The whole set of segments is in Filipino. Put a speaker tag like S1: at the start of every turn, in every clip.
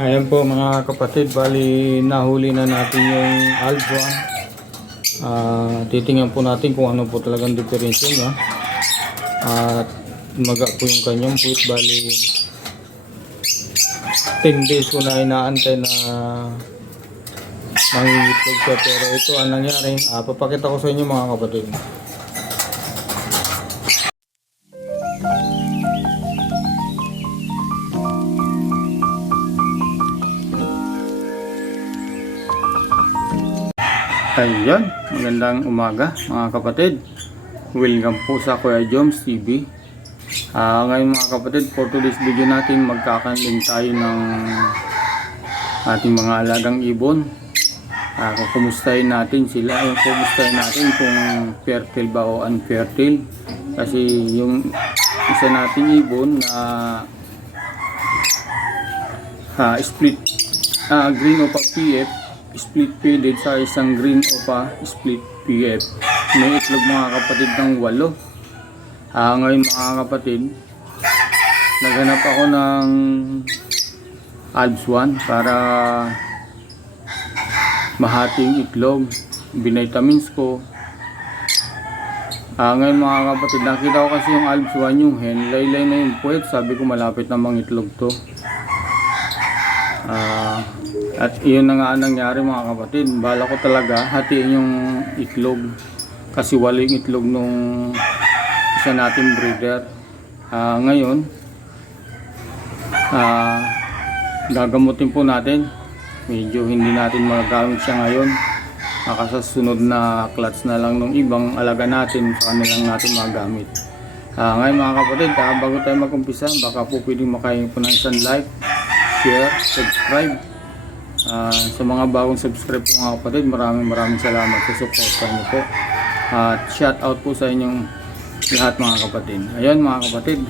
S1: Ayan po mga kapatid, bali nahuli na natin yung alpha. Ah, titingnan po natin kung ano po talagang diferensya niya. At maga po yung kanyang puwit, bali 10 days ko na inaantay na mangingitlog siya. Pero ito ang nangyari, ah, papakita ko sa inyo mga kapatid. Ayan, magandang umaga mga kapatid. Welcome po sa Kuya Joms TV. Ah, ngayon mga kapatid, for today's video natin, magkakaling tayo ng ating mga alagang ibon. Ah, kukumustahin natin sila, yung kukumustahin natin kung fertile ba o unfertile. Kasi yung isa nating ibon na ah, split ah, green o PF split faded sa isang green opa split PF. May itlog mga kapatid ng walo. Ah, ngayon mga kapatid, naghanap ako ng Alps 1 para mahati yung itlog. Binitamins ko. Ah, ngayon mga kapatid, nakita ko kasi yung Alps 1 yung hen. Laylay na yung puwet. Sabi ko malapit na mang itlog to. Ah, at iyon na nga ang nangyari mga kapatid. Bala ko talaga hatiin yung itlog. Kasi wala yung itlog nung isa nating breeder. Ah, ngayon, ah, gagamutin po natin. Medyo hindi natin magagamit siya ngayon. Baka sa sunod na clutch na lang ng ibang alaga natin sa kanilang natin magamit. Ah, ngayon mga kapatid, ah, bago tayo mag-umpisa, baka po pwedeng makain po ng isang like, share, subscribe. Ah, sa mga bagong subscribe po mga kapatid, maraming maraming salamat sa support niyo po. At shout out po sa inyong lahat mga kapatid. Ayan mga kapatid.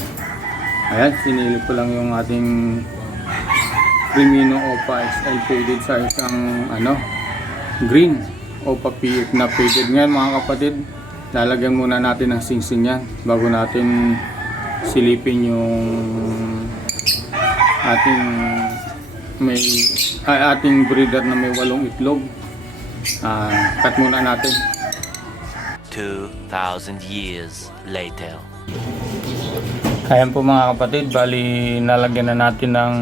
S1: Ayan, sinilip ko lang yung ating Primino Opa XL faded sa isang ano, green Opa PF na faded. Ngayon mga kapatid, lalagyan muna natin ng singsing yan bago natin silipin yung ating may ay, ating breeder na may walong itlog. Ah, cut muna natin.
S2: 2,000 years later.
S1: Ayan po mga kapatid, bali nalagyan na natin ng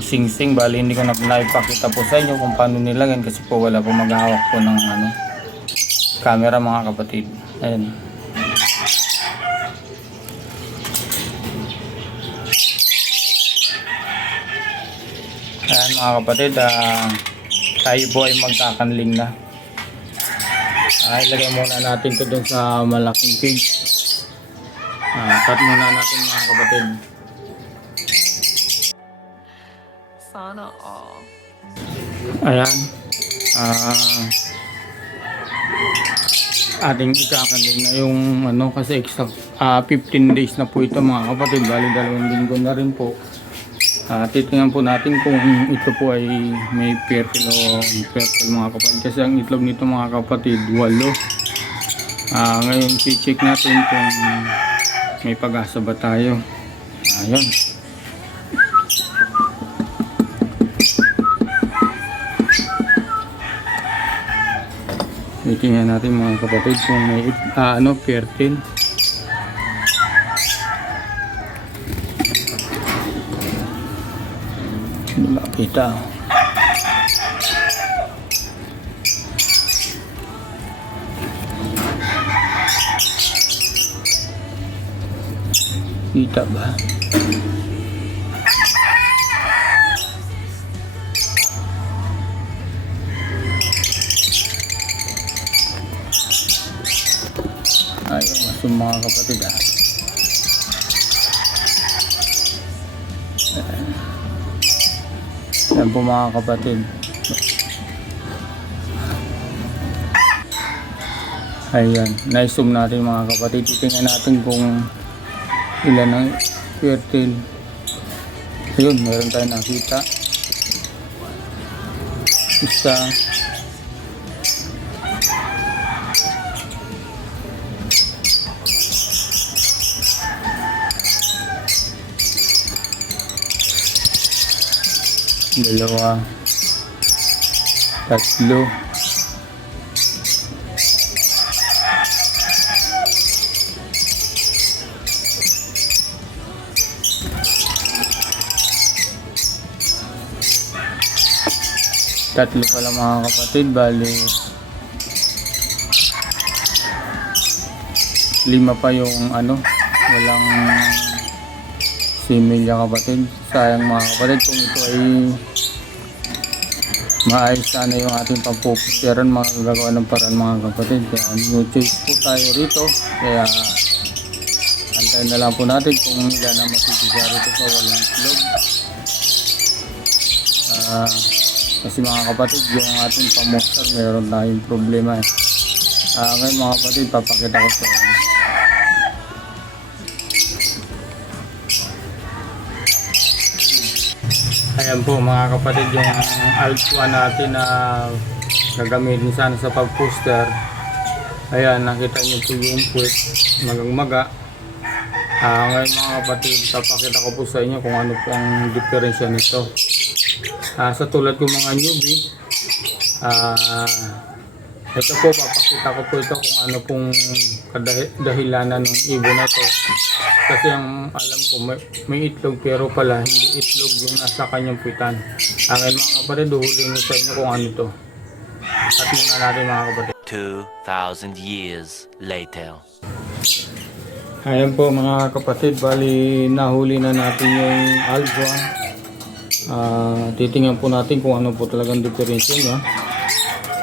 S1: sing-sing. Bali hindi ko na naipakita po sa inyo kung paano nilagyan kasi po wala po maghahawak po ng ano, camera mga kapatid. Ayan. Ayan mga kapatid, ah, tayo po ay magkakanling na. Ah, ilagay muna natin to dun sa malaking cage. Ah, cut muna natin mga kapatid.
S3: Sana all.
S1: Ayan. Ah, ating ikakaling na yung ano kasi exact ah, 15 days na po ito mga kapatid. Bali dalawang linggo na rin po uh, titingnan po natin kung ito po ay may purple o purple mga kapatid. Kasi ang itlog nito mga kapatid walo. Uh, ngayon check natin kung may pag-asa ba tayo. Ayun titingnan natin mga kapatid kung may uh, ano, 13 Kita. Kita ba? Ayun, mas mga kapatid ah. Yan po mga kapatid. Ayan, na-zoom natin mga kapatid. Titingnan natin kung ilan ang fertile. Ayun, meron tayong nakita. Isa. Dalawa, tatlo, tatlo pala mga kapatid, bali lima pa yung ano, walang similya kapatid. Sayang mga kapatid kung ito ay maayos sana yung ating pampupusiran mga gagawa ng paraan mga kapatid. Kaya no choice po tayo rito. Kaya antayin na lang po natin kung ilan ang masisisa rito sa walang itlog. Ah, kasi mga kapatid, yung ating pamuster meron tayong problema eh. Ah, ngayon mga kapatid, papakita ko sa inyo. Ayan po mga kapatid yung Alpha natin na gagamitin sana sa pag-poster. Ayan, nakita niyo po yung puwet magang maga. Ah, ngayon mga kapatid, papakita ko po sa inyo kung ano po ang diferensya nito. Ah, sa tulad ko mga newbie, ah, ito po, papakita ko po ito kung ano pong kadahilanan ng ibon na to. Kasi ang alam ko, may, may itlog pero pala hindi itlog yung nasa kanyang puwitan. Ang mga kapatid, uhulin ko sa inyo kung ano to. At muna natin mga kapatid.
S2: 2,000 years later.
S1: Ayan po mga kapatid, bali nahuli na natin yung alga. Ah, titingnan po natin kung ano po talagang diferensya niya.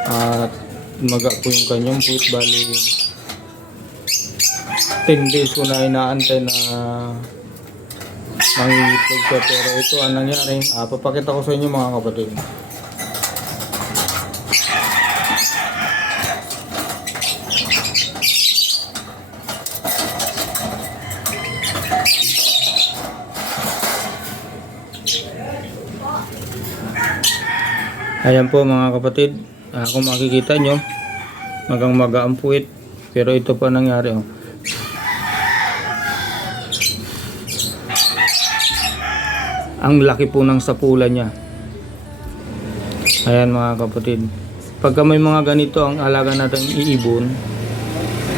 S1: At maga po yung kanyang puwit, bali 10 days ko na inaantay na mangingitlog siya. Pero ito ang nangyari, ah, papakita ko sa inyo mga kapatid. Ayan po mga kapatid, ah, kung makikita nyo, magang maga ang puwit. Pero ito pa nangyari. Oh. Ang laki po ng sapula niya. Ayan mga kapatid. Pagka may mga ganito ang alaga natin iibon,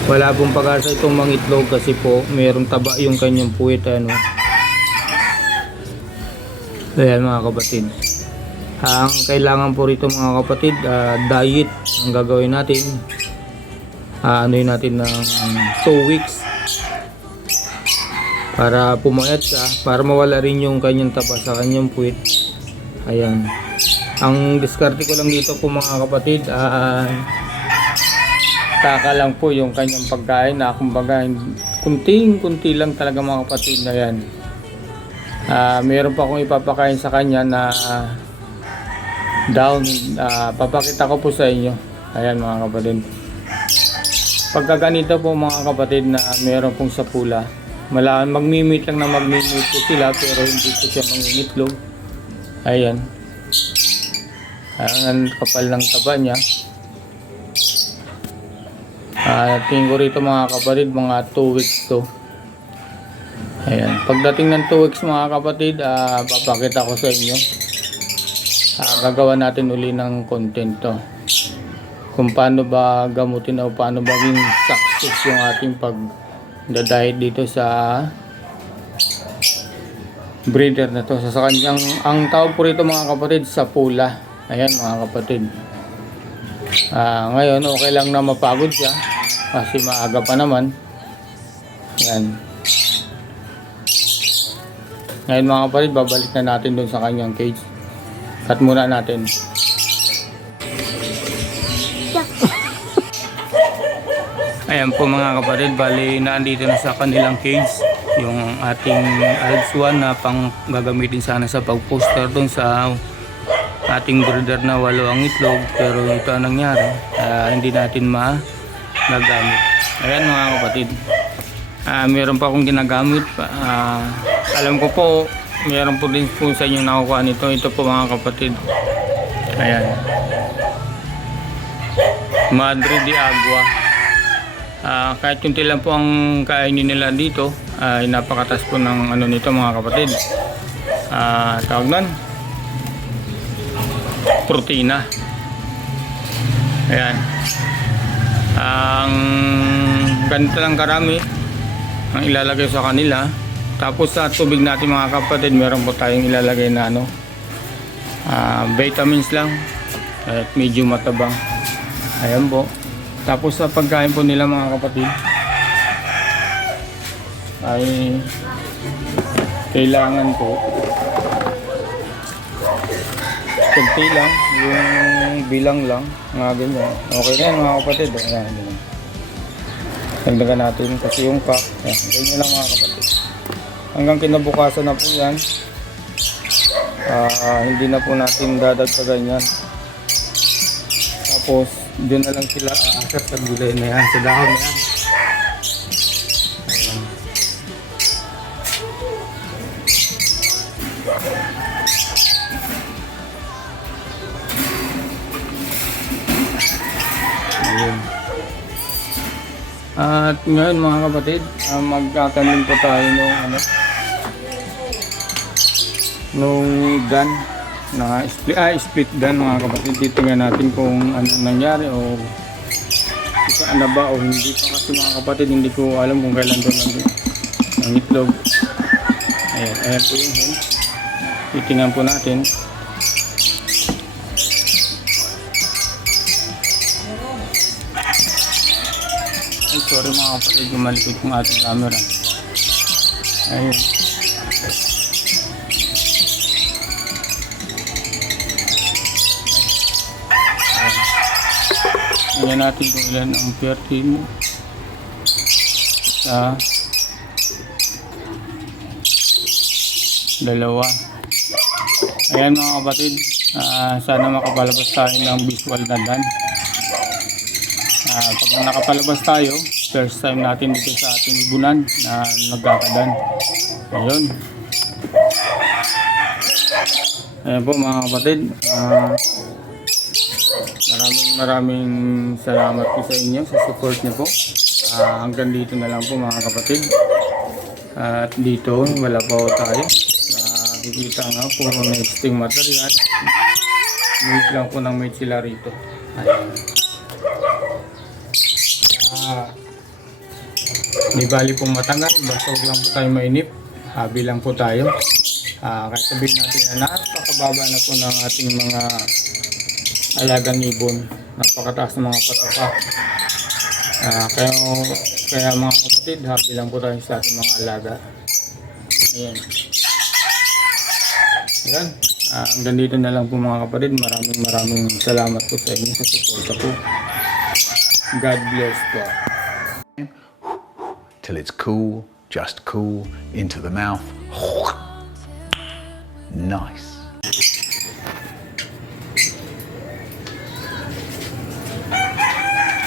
S1: wala pong pag-asa itong mangitlog kasi po mayroong taba yung kanyang puwit. Ano. Ayan mga kapatid. Ang kailangan po rito mga kapatid, ah, diet ang gagawin natin. Ah, ano natin ng 2 weeks para pumayat siya, para mawala rin yung kanyang taba sa kanyang puwit. Ayan. Ang diskarte ko lang dito po mga kapatid, ah, taka lang po yung kanyang pagkain na kumbaga kunting-kunti lang talaga mga kapatid na yan. Ah, meron pa akong ipapakain sa kanya na down. Ah, papakita ko po sa inyo. Ayan mga kapatid. Pagka ganito po mga kapatid na meron pong sapula, mala magmimit lang na magmimit po sila pero hindi po siya mangingitlog. Ayan. Ang kapal ng taba niya. Ah, tingin ko rito mga kapatid, mga 2 weeks to. Ayan. Pagdating ng 2 weeks mga kapatid, ah, papakita ko sa inyo. Ah, gagawa natin uli ng content to. Kung paano ba gamutin o paano ba maging success yung ating pag diet dito sa breeder na to. Sa, sa kanyang, ang tawag po rito mga kapatid, sa pula. Ayan mga kapatid. Ah, ngayon, okay lang na mapagod siya. Kasi maaga pa naman. Yan. Ngayon mga kapatid, babalik na natin doon sa kanyang cage. Cut muna natin. Ayan po mga kapatid, bali naandito na sa kanilang cage yung ating Alps 1 na pang gagamitin sana sa pag-poster doon sa ating breeder na walo ang itlog pero ito ang nangyari kaya hindi natin ma nagamit. Ayan mga kapatid. Ah, meron pa akong ginagamit. Ah, alam ko po, meron po din po sa inyo nakukuha nito. Ito po mga kapatid. Ayan. Madre de Agua. Ah, kahit kunti lang po ang kainin nila dito, ay napakatas po ng ano nito mga kapatid. Ah, tawag nun. protina. Ayan. Ang ganito lang karami ang ilalagay sa kanila. Tapos sa tubig natin mga kapatid, meron po tayong ilalagay na ano, ah, vitamins lang at medyo matabang. Ayan po. Tapos sa pagkain po nila mga kapatid, ay kailangan po kunti lang yung bilang lang mga ganyan okay na yan mga kapatid ayan, ganyan. dagdagan natin kasi yung cup ayan, ganyan lang mga kapatid hanggang kinabukasan na po yan Ah, hindi na po natin dadagdagan yan tapos doon na lang sila aasat sa gulay na yan sa dahon yan ayan Ayun. At ngayon mga kapatid, uh, magkakanin po tayo nung ano nung gun na split, ah, split gun mga kapatid. Titingnan natin kung anong nangyari o isa na ba o hindi pa kasi mga kapatid hindi ko alam kung kailan to nang ang itlog. Ayan, ayan po yung hen. Titingnan po natin. Ay, sorry mga kapatid, gumalikot yung ating camera. Ayun. Tingnan natin kung ilan ang pertin sa dalawa. Ayan mga kapatid, ah, sana makapalabas tayo ng visual na dan. Ah, pag nakapalabas tayo, first time natin dito sa ating ibunan na nagkakadan. Ayun. Ayan po mga kapatid. Ah, maraming maraming salamat po sa inyo sa support niyo po. Ah, hanggang dito na lang po mga kapatid. At dito, wala po tayo. Nakikita nga, puro nesting material. Meat lang po ng meat sila rito. Ayan. Ah, di bali pong matangal, basta lang po tayo mainip. Habi lang po tayo. Ah, kahit sabihin natin na napakababa na po ng ating mga alagang ibon. Napakataas ng mga pataka. Ah, kaya, kaya mga kapatid, happy lang po tayo sa ating mga alaga. Ayan. Ayan. Ah, hanggang dito na lang po mga kapatid. Maraming maraming salamat po sa inyo sa suporta po. God bless po.
S4: till it's cool, just cool, into the mouth. Nice.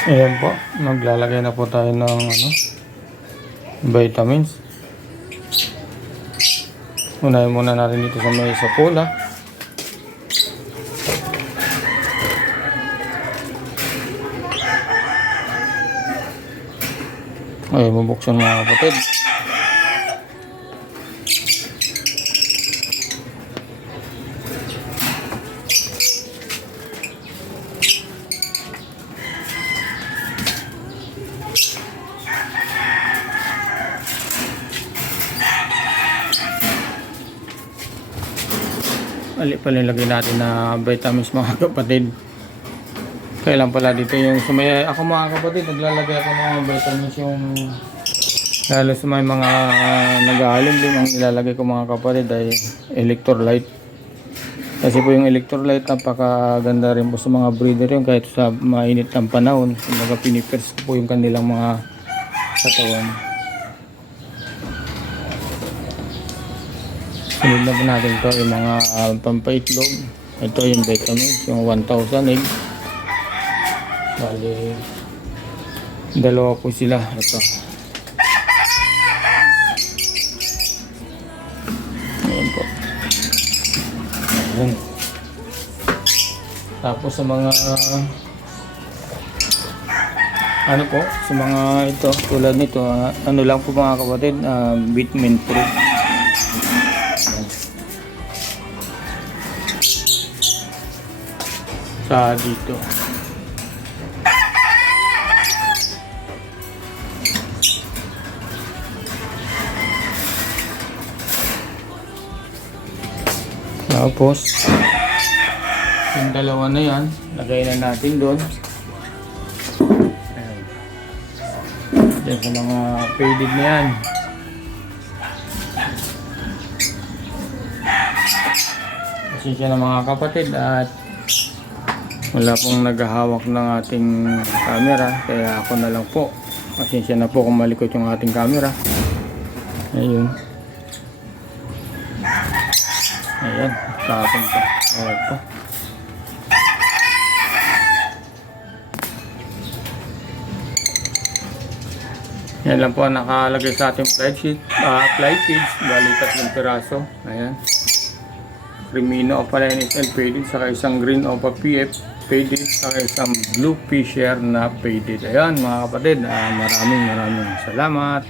S1: Ayan po, maglalagay na po tayo ng ano, vitamins. Unahin muna natin dito sa may sapula. Ay, bubuksan mga kapatid. Ali pala nilagay natin na vitamins mga kapatid. Kailan pala dito yung sumaya ako mga kapatid naglalagay ako ng vitamins yung lalo sa may mga uh, nag-aalim din ang nilalagay ko mga kapatid ay electrolyte. Kasi po yung electrolyte napakaganda rin po sa mga breeder yun kahit sa mainit ng panahon. Kumbaga pinipers ko po yung kanilang mga katawan. Sunod na po natin ito yung mga uh, pampaitlog. Ito yung vitamins, yung 1,000 egg. Bali, dalawa po sila. Ito. Ayan po. Ayan. Tapos sa mga ano po, sa mga ito, tulad nito, ah, ano lang po mga kapatid, uh, vitamin free. Sa dito. Tapos, yung dalawa na yan, lagay na natin doon. Diyan sa mga faded na yan. Pasensya na mga kapatid at wala pong naghahawak ng ating camera kaya ako na lang po. Pasensya na po kung malikot yung ating camera. Ayun. Ayan, tapon pa. Okay po. Yan lang po nakalagay sa ating flight sheet. Uh, flight feeds, bali tatlong piraso. Ayan. Crimino o pala NSL faded, saka isang green o pa PF faded, saka isang blue fisher na faded. Ayan mga kapatid, ah, maraming maraming salamat.